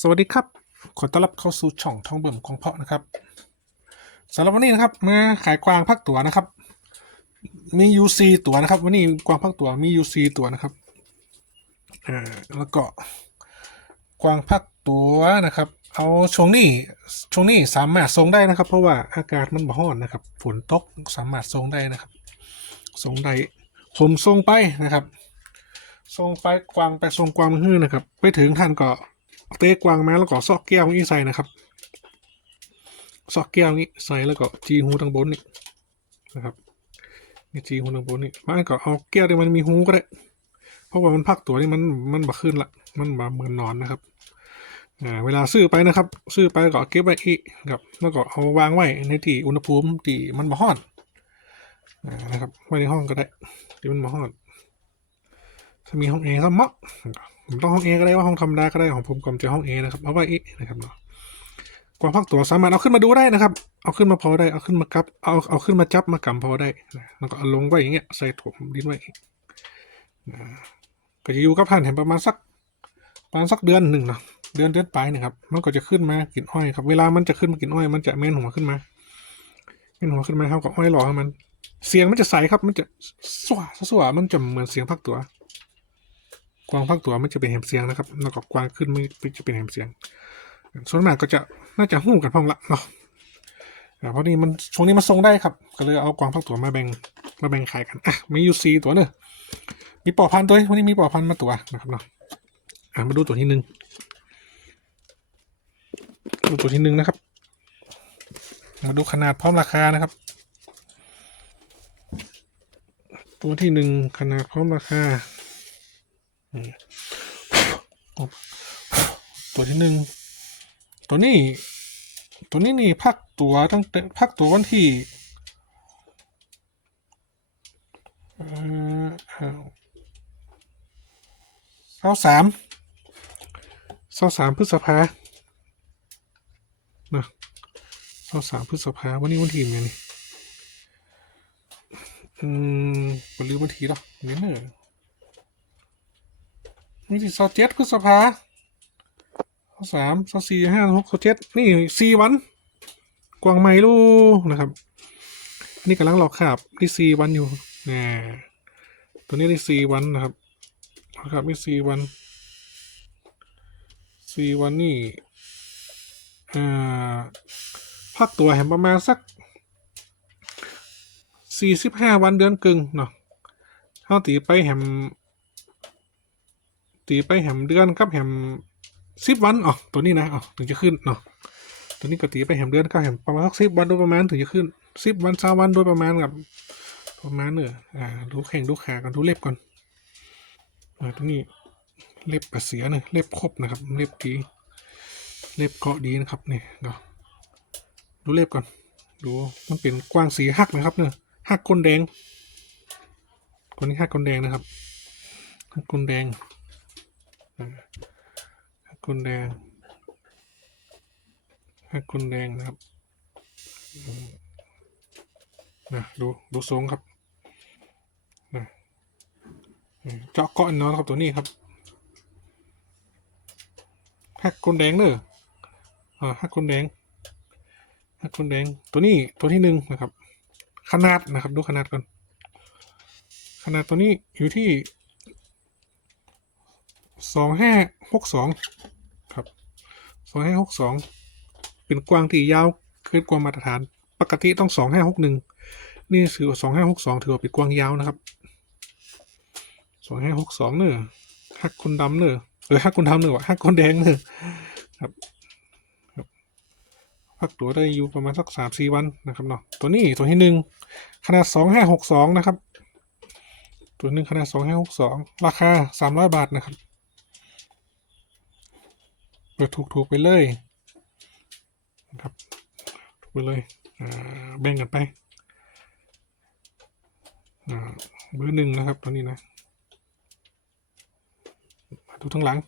สวัสดีครับ ขอต้อนรับเข้าสู่ช่องทองเบิ่มของเพาะนะครับสำหรับวันนี้นะครับมาขายกวางพักตัวนะครับ มี UC ตัวนะครับ วันนี้กวางพักตัวมี UC ตัวนะครับอ่าแล้วก็กวางพักตัวนะครับ เอาช่วงนี้ช่วงนี้สามารถทรงได้นะครับ เพราะว่าอากาศมันบ่ร้อนนะครับ ฝนตกสามารถทรงได้นะครับทรงได้ผมทรงไปนะครับทรงไปกวางไปทรงกวางมือฮื้อนะครับ ไปถึงท่านก็ เตะกวางแมาแล้วก็ซอกแก้วนี้ใส่นะครับซอกแก้วนี้ใส่แล้วก็จีหูทางบนนี่นะครับนี่จีหูทางบนนี่มันก็เอาแก้วที่มันมีหูก็ได้เพราะว่ามันพักตัวนี่มันมันบ่ขึ้นละมันบ่เหมือนนอนนะครับอ่าเวลาซื้อไปนะครับ ซื้อไปก็เก็บไว้อีกครับแล้วก็เอาวางไว้ในที่อุณหภูมิที่มันบ่ร้อนนะครับไว้ในห้องก็ได้ที่มันบ่ร้อน ถ้ามีห้องแอร์ก็เหมะผมต้องห้องแอร์ก็ได้ว่าห้องธรรมดาก็ได้ของผมก็จะห้องแอร์นะครับเอาไว้อีกนะครับเนาะกวางพักตัวสามารถเอาขึ้นมาดูได้นะครับ เอาขึ้นมาพอได้ เอาขึ้นมากับ เอา เอาขึ้นมาจับมากำพอได้นะแล้วก็เอาลงไว้อย่างเงี้ย ใส่ถุงดินไว้กนะก็จะอยู่กับผ่านแห่งประมาณสัก ประมาณสักเดือนหนึ่งเนาะ เดือนเดือนปลายนะครับ มันก็จะขึ้นมากินอ้อยครับ เวลามันจะขึ้นมากินอ้อย มันจะแม่นหัวขึ้นมาแม่นหัวขึ้นมาเท่ากับอ้อยหล่อให้มัน เสียงมันจะใสครับ มันจะสว่าสว่ามันจะเหมือนเสียงพักตัว กวางพักตัวมันจะเป็นแหมเสียงนะครับแล้วก็กวางขึ้นไม่จะเป็นแหมเสียง ส่วนมากก็จะน่าจะหู้กันพ้องละเนาะอ่เพราะนี่มันช่วงนี้มันทรงได้ครับ ก็เลยเอากวางพักตัวมาแบ่งมาแบ่งขายกันอะมีอยู่สี่ตัวเนอะมีปอพันตัววันนี้มีปอพันมาตัวนะครับเนาะอะมาดูตัวที่หนึ่งดูตัวที่หนึ่งนะครับ มาดูขนาดพร้อมราคานะครับ ตัวที่หนึ่งขนาดพร้อมราคา ตัวที่หนึ่งตัวนี้ ตัวนี้นี่พักตัวตั้งแต่พักตัววันที่เอ่อเาสามเสาสามพฤษภานะเสาสามพฤษภาวันนี้วันที่ไงนี่อืมผมลืมวันที่แล้วเนี่ยเนี่สิสอเจ็ดพฤษภาสอสามสอสี่ห้าหกสอเจ็ดนี่สี่วัน กวางไม้ลูนะครับนนี้กำลังหลอกขาบนี่สี่วันอยู่นะตัวนี้ได้สี่วันนะครับครับนี่สี่วันสี่วันนี่อ่าพักตัวแหมประมาณสักสี่สิบห้าวันเดือนกึ่งเนาะเท่าตีไปแหม ตีไปแหมเดือนกับแหมสิบวันอ๋อตัวนี้นะอ๋อถึงจะขึ้นเนาะตัวนี้ก็ตีไปแหมเดือนกับแหมประมาณสักสิบวันโดยประมาณถึงจะขึ้นสิบวันสามวันโดยประมาณกับประมาณเนอะอ่าดูแข่งดูขากันดูเล็บก่อนอ่าตัวนี้เล็บกระเสียเนอะเล็บครบนะครับ เล็บดีเล็บเกาะดีนะครับนี่ก็ดูเล็บก่อน ดูมันเป็นกว้างสีหักนะครับเนอะหักก้นแดงคนนี้หักก้นแดงนะครับหักก้นแดง ฮักคุณแดงฮักคุณแดงนะครับนะดูดูทรงครับนะเจาะเกาะเนาะครับตัวนี้ครับฮักคุณแดงเนอะอ่าฮักคุณแดงฮักคุณแดงตัวนี้ตัวที่หนึ่งนะครับ ขนาดนะครับ ดูขนาดก่อนขนาดตัวนี้อยู่ที่ สองห้าหกสองครับสองห้าหกสองเป็นกว้างที่ยาวเกินกว่ามาตรฐาน ปกติต้องสองห้าหกหนึ่งนี่ถือสองห้าหกสองถือว่าเป็นกว้างยาวนะครับสองห้าหกสองเนอะฮักคนดำเนอะเออฮักคนดำเนอะวะฮักคนแดงเนอะครับครับพักตัวได้อยู่ประมาณสักสามสี่วันนะครับเนาะตัวนี้ตัวที่หนึ่งขนาดสองห้าหกสองนะครับ ตัวหนึ่งขนาดสองห้าหกสองราคาสามร้อยบาทนะครับ เปิดถูกๆไปเลยนะครับถูกไปเลยแบ่งกันไปอ่าเบอร์หนึ่งนะครับตัวนี้นะมาดูทั้งหลัง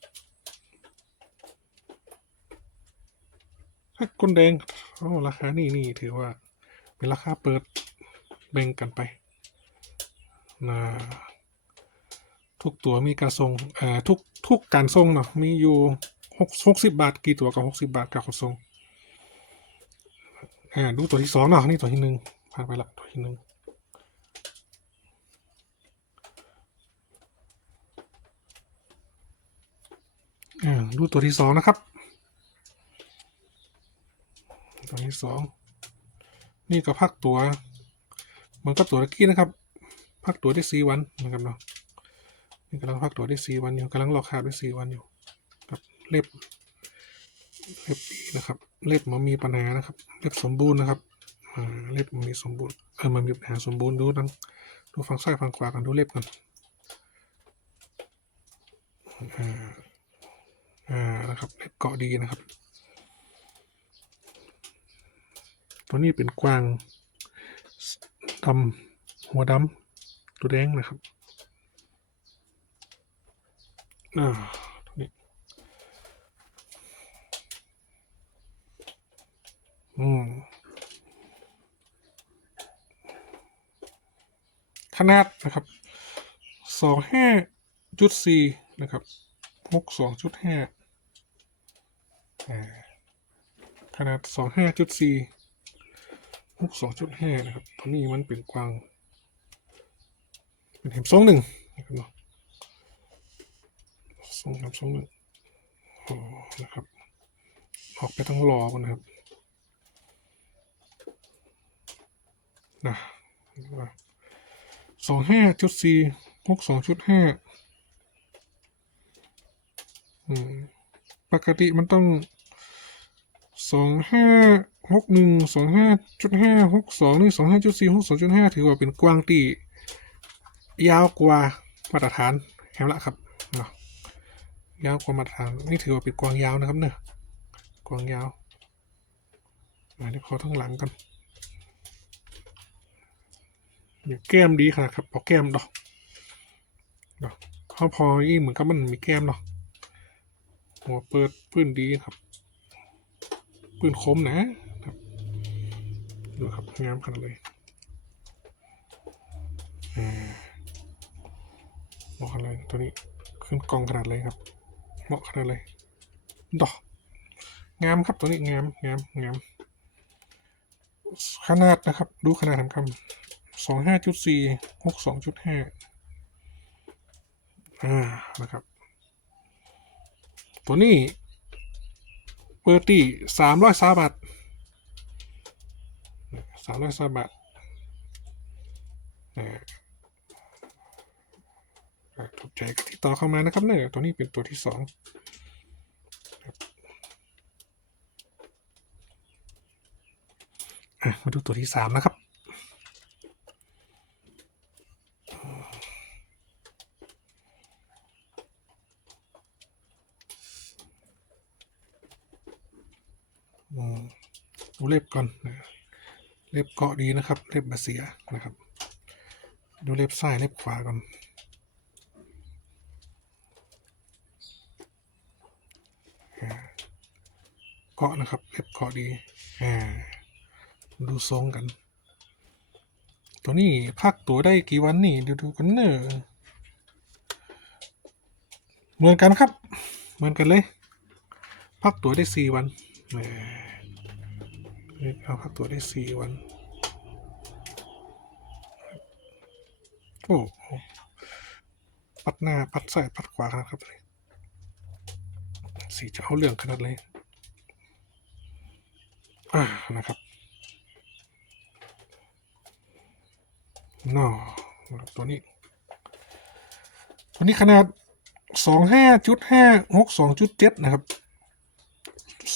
ถ้าก้นแดงโอ้ราคานี่นี่ถือว่าเป็นราคาเปิดแบ่งกันไปนะทุกตัวมีการทรงเอ่อทุกทุกการทรงเนาะมีอยู่ หกหกสิบบาท กี่ตัวกับหกสิบาทกับขนส่งอ่าดูตัวที่สองเนาะนี่ตัวที่หนึ่งผ่านไปละตัวที่หนึ่งอ่าดูตัวที่สองนะครับ ตัวที่สองนี่ก็พักตัวเหมันก็ตัวตะกี้นะครับพักตัวได้สี่วันนะครับเนาะนี่กำลังพักตัวได้สี่วันอยู่กำลังรอคาบได้สี่วันอยู่ เล็บเล็บดีนะครับ เล็บมันมีปัญหานะครับ เล็บสมบูรณ์นะครับอ่าเล็บมันมีสมบูรณ์เออมันมีปัญหาสมบูรณ์ดูทั้งดูฝั่งซ้ายฝั่งขวากันดูเล็บกันอ่าอ่านะครับเล็บเกาะดีนะครับ ตัวนี้เป็นกวางดำหัวดำตัวแดงนะครับอ่าตัวนี้ อืม ขนาดนะครับสองห้าจุดสี่นะครับหกสองจุดห้าขนาดสองห้าจุดสี่หกสองจุดห้านะครับตัวนี้มันเป็นกว้าง เป็นเห็มทรงหนึ่งนะครับเนาะทรงครับทรงหนึ่งโอ้นะครับ ออกไปทั้งรอกันนะครับ นะสองห้าจุดสี่หกสองจุดห้าปกติมันต้องสองห้าหกหนึ่งสองห้าจุดห้าหกสองนี่สองห้าจุดสี่หกสองจุดห้าถือว่าเป็นกว้างตียาวกว่ามาตรฐานแฮมละครับเนาะยาวกว่ามาตรฐานนี่ถือว่าเป็นกว้างยาวนะครับเนอะกว้างยาวมาเดี๋ยวขอทั้งหลังกัน อย่าแก้มดีขนาดครับพอแก้มดอกดอกเขาพออีเหมือนกับมันมีแก้มเนาะหัวเปิดพื้นดีครับปืนคมนะครับดูครับงามขนาดเลยอ่าเหมาะขนาดเลยตัวนี้ขึ้นกองขนาดเลยครับ เหมาะขนาดเลยดอกงามครับตัวนี้งามงามงามขนาดนะครับ ดูขนาดทำคำ สองห้าจุดสี่หกสองจุดห้าอ่านะครับ ตัวนี้เปอร์ตี้สามร้อยสาบาทสามร้อยสาบาทอ่าถูกใจก็ติดต่อเข้ามานะครับเนี่ยตัวนี้เป็นตัวที่สองอมาดูตัวที่สามนะครับ อืมดูเล็บก่อนเล็บเกาะดีนะครับเล็บบาเสียนะครับ ดูเล็บซ้ายเล็บขวาก่อนเกาะนะครับเล็บเกาะดีดูทรงกัน ตัวนี้พักตัวได้กี่วันนี่ดูดูกันเนอะเหมือนกันครับ เหมือนกันเลย พักตัวได้สี่วัน เอาพักตัวได้สี่วัน โอ้โหปัดหน้า ปัดซ้ายปัดขวาครับสีจะเอาเรื่องขนาดเลย อ่า นะครับนอตัวนี้ ตัวนี้ขนาดสองห้าจุดห้าหกสองจุดเจ็ดนะครับ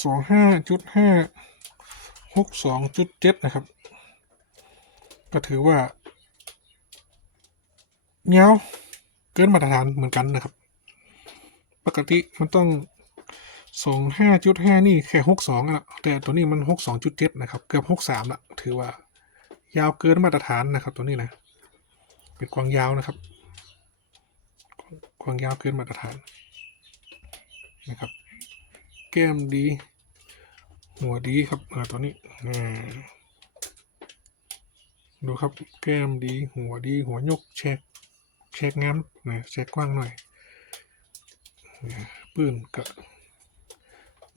สองห้าจุดห้า หกสองจุดเจ็ดนะครับ ก็ถือว่าเงาเกินมาตรฐานเหมือนกันนะครับ ปกติมันต้องสองห้าจุดห้านี่แค่หกสองอะแต่ตัวนี้มันหกสองจุดเจ็ดนะครับ เกือบหกสามละถือว่ายาวเกินมาตรฐานนะครับ ตัวนี้นะเป็นกวางยาวนะครับกวางยาวเกินมาตรฐานนะครับ แก้มดี หัวดีครับอ่าตัวนี้อ่าดูครับแก้มดีหัวดีหัวยกแชกแชกงามนะแชกกว้างหน่อยปื้นกะ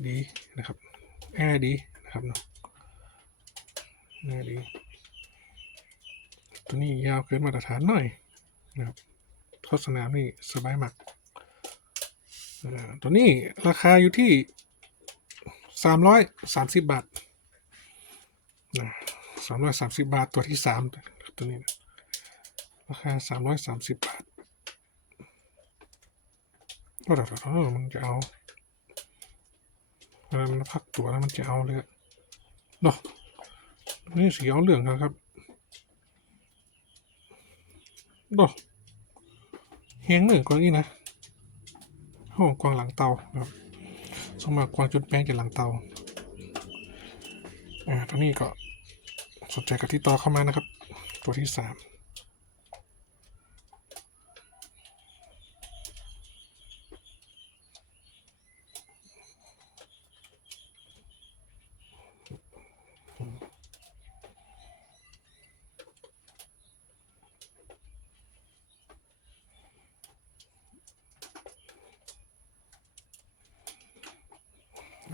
ดีนะครับแอดีนะครับเนาะแอดีตัวนี้ยาวเกินมาตรฐานหน่อยนะครับทดสนามนี่สบายมากตัวนี้ราคาอยู่ที่ สามร้อยสามสิบบาทสามร้อยสามสิบบาทตัวที่สามตัวนี้นะราคาสามร้อยสามสิบบาทก็เดี๋ยวมันจะเอาเวลามันพักตัวแล้วมันจะเอาเลยเนาะนี่สีเอาเหลืองครับโดเฮงหนึ่งกวางนี่นะห้องกวางหลังเตาครับ สมมากวางจุดแป้งจากหลังเตาอ่าตอนนี้ก็สนใจกับที่ต่อเข้ามานะครับ ตัวที่สาม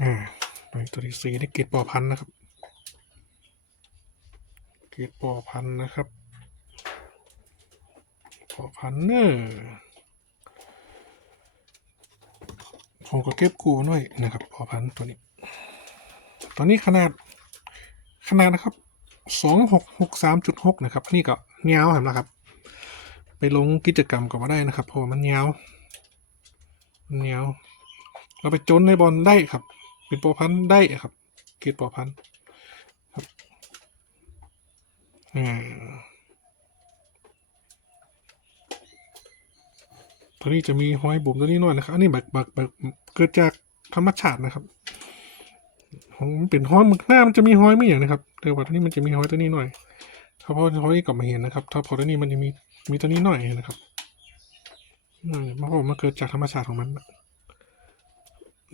อ่า ตัวที่สี่ได้เกรดปอพันนะครับ เกรดปอพันนะครับปอพันเนอร์ผมก็เก็บกูมาหน่อยนะครับปอพันตัวนี้ ตอนนี้ขนาดขนาดนะครับสองหกหกสามจุดหกนะครับนนี้ก็เงาวเห็นไหมครับ ไปลงกิจกรรมก็มาได้นะครับเพราะมันเงาวมันเงาวเราไปจนในบอลได้ครับ เป็นปอพันธ์ได้ครับเกรดปอพันธ์ครับอ่าตัวนี้จะมีห้อยบุ๋มตัวนี้หน่อยนะครับอันนี้แบบแบบแบบเกิดจากธรรมชาตินะครับของมันเป็นห้อยมึกหน้ามันจะมีห้อยไม่อย่างนะครับแต่ว่าตัวนี้มันจะมีห้อยตัวนี้หน่อยถ้าพอห้อยนี้ก็ไม่เห็นนะครับ ถ้าพอตัวนี้มันจะมีมีตัวนี้หน่อยนะครับอืมเพราะว่ามันเกิดจากธรรมชาติของมัน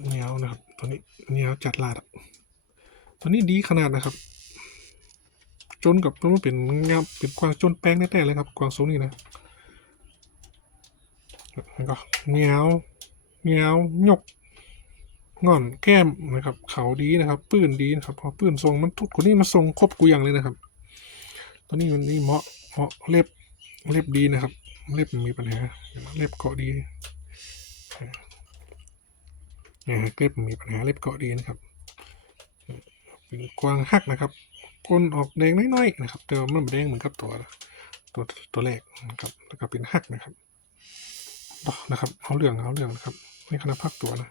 เนี้ยนะครับ ตัวนี้เนี้ยจัดลาดตัวนี้ดีขนาดนะครับ จนกับมันเป็นงามเป็นกวางจนแป้งแน่ๆเลยครับ กวางสูงนี่นะแล้วก็เงี้ยวเงี้ยวหยกงอนแก้มนะครับ เขาดีนะครับปื้นดีนะครับ พอปื้นทรงมันทุกคนนี้มาทรงครบกูอย่างเลยนะครับ ตัวนี้มันนี่เหมาะเหมาะเล็บเล็บดีนะครับ เล็บมันมีปัญหาเล็บเกาะดี นี่ยเล็บมันมีปัญหาเล็บเกาะดีนะครับ เป็นกวางหักนะครับก้นออกแดงน้อยๆนะครับ แต่ว่ามันไม่แดงเหมือนกับตัวตัวตัวแรกนะครับ แล้วก็เป็นหักนะครับต่อนะครับเอาเรื่องเอาเรื่องนะครับในี่ขนาดพักตัวนะ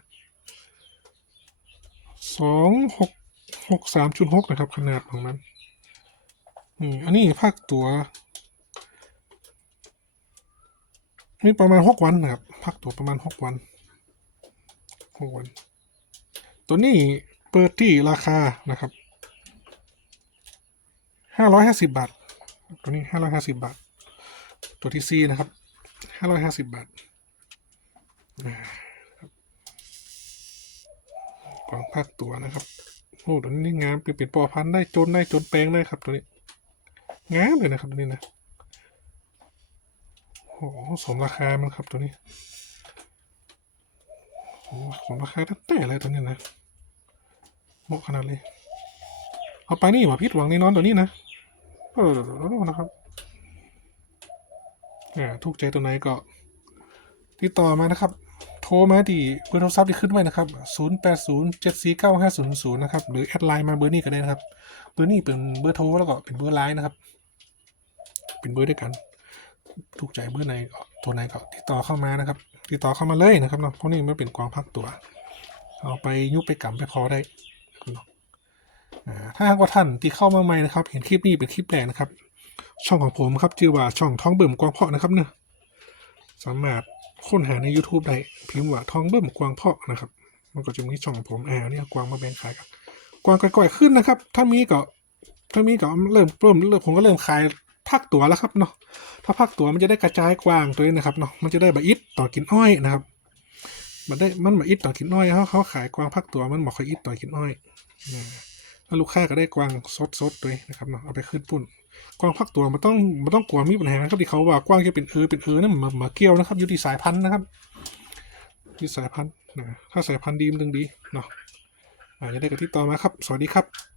สองหกหกสามจุดหกนะครับ ขนาดของมันนี่อันนี้ภาคตัวนี่ประมาณหกวันนะครับภาคตัวประมาณหกวัน หกวันตัวนี้เปิดที่ราคานะครับห้าร้อยห้าสิบบาท ตัวนี้ห้าร้อยห้าสิบบาท ตัวที่ซีนะครับห้าร้อยห้าสิบบาทกวางภาคตัวนะครับโอ้ตัวนี้งามเปลี่ยนเป็นปอพันได้จนได้จนแปลงได้ครับตัวนี้งามเลยนะครับตัวนี้นะโอ้สมราคามันครับตัวนี้ โอ้สมราคาตั้งแต่เลยตัวนี้นะเหมาะขนาดเลย เอาไปนี่ว่าพิษหวังในนอนตัวนี้นะเออนะครับอ่าถูกใจตัวไหนก็ ติดต่อมานะครับ โทรมาที่เบอร์โทรศัพท์ที่ขึ้นไว้นะครับ 0807495000 นะครับ หรือแอดไลน์มาเบอร์นี้ก็ได้นะครับ เบอร์นี้เป็นเบอร์โทรแล้วก็เป็นเบอร์ไลน์นะครับ เป็นเบอร์ด้วยกัน ถูกใจเบอร์ไหนตัวไหนก็ติดต่อเข้ามานะครับ ติดต่อเข้ามาเลยนะครับเนาะเพราะนี่ไม่เป็นกวางพักตัว เอาไปยุบไปกำไปพอได้เนาะถ้าหากว่าท่านที่เข้ามาใหม่นะครับ เห็นคลิปนี้เป็นคลิปแรกนะครับ ช่องของผมครับชื่อว่าช่องท้องเบิ่มกวางเพาะนะครับเนาะสามารถค้นหาใน YouTube ได้พิมพ์ว่าทองเบิ่มกวางเพาะนะครับมันก็จะมีช่องของผมแอ่าเนี่ยกวางมาแบ่งขายกันกวางก่อยๆขึ้นนะครับ ถ้ามีก็ถ้ามีก็เริ่มเริ่มเริ่มผมก็เริ่มขาย ภาคตัวแล้วครับเนาะถ้าภาคตัวมันจะได้กระจายกว้างตัวนี้นะครับเนาะมันจะได้บะอิดต่อกินอ้อยนะครับมันได้มันบะอิดต่อกินอ้อยเขาเขาขายกว้างภาคตัวมันบอกค่อยอิดต่อกินอ้อยนะแล้วลูกค้าก็ได้กว้างสดสดด้วยนะครับเนาะเอาไปขึ้นปุ่นกว้างพักตัวมันต้องมันต้องกลัวมีปัญหาครับที่เขาว่ากว้างจะเป็นเออเป็นเออนั่นมามาเกี่ยวนะครับอยู่ที่สายพันธุ์นะครับที่สายพันธุ์นะถ้าสายพันธุ์ดีมันถึงดีเนาะอ่าจะได้กับที่ต่อมาครับ สวัสดีครับ